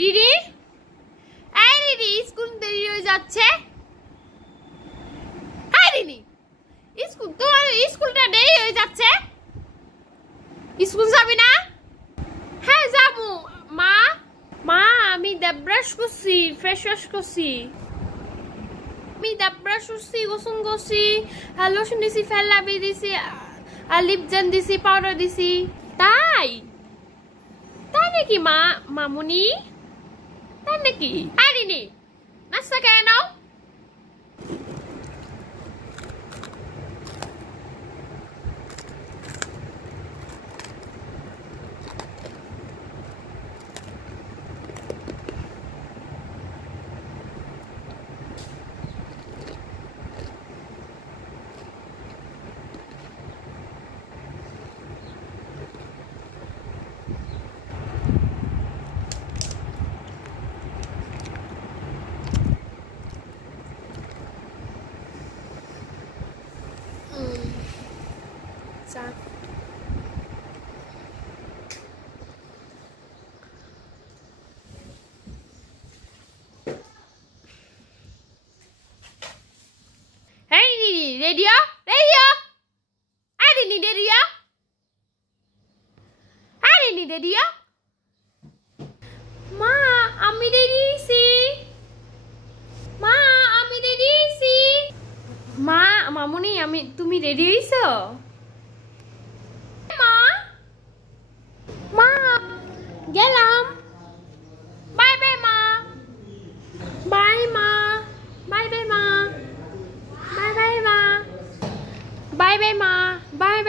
রিরি, এই রিরি, স্কুল দেরি হয়ে যাচ্ছে। হ্যাঁ রিরি, স্কুলটা দেরি হয়ে যাচ্ছে। স্কুল যাবি না? হ্যাঁ যাবো। মা মা আমি দাঁত ব্রাশ করছি, ফ্রেশ ওয়াশ করছি। আমি দাঁত ব্রাশ করছি, গোসল করছি, লোশন দিছি, ফেল্লাবি দিছি, আর লিপজেন দিছি, পাউডার দিছি। তাই তাই নাকি মা? মামুনি তাই নাকি? আই রিনি, নাস্তা খেয়ে নাও। Hey, radio, radio. I didn't need radio. I didn't need radio. Ma, আমি রেডি হইছি। মা, আমি রেডি হইছি। মা, মামুনি, তুমি রেডি হইছো? মা, মা, গেলাম। বাই বাই মা। বাই মা। বাই বাই মা। বাই বাই মা। বাই বাই মা। Bye bye.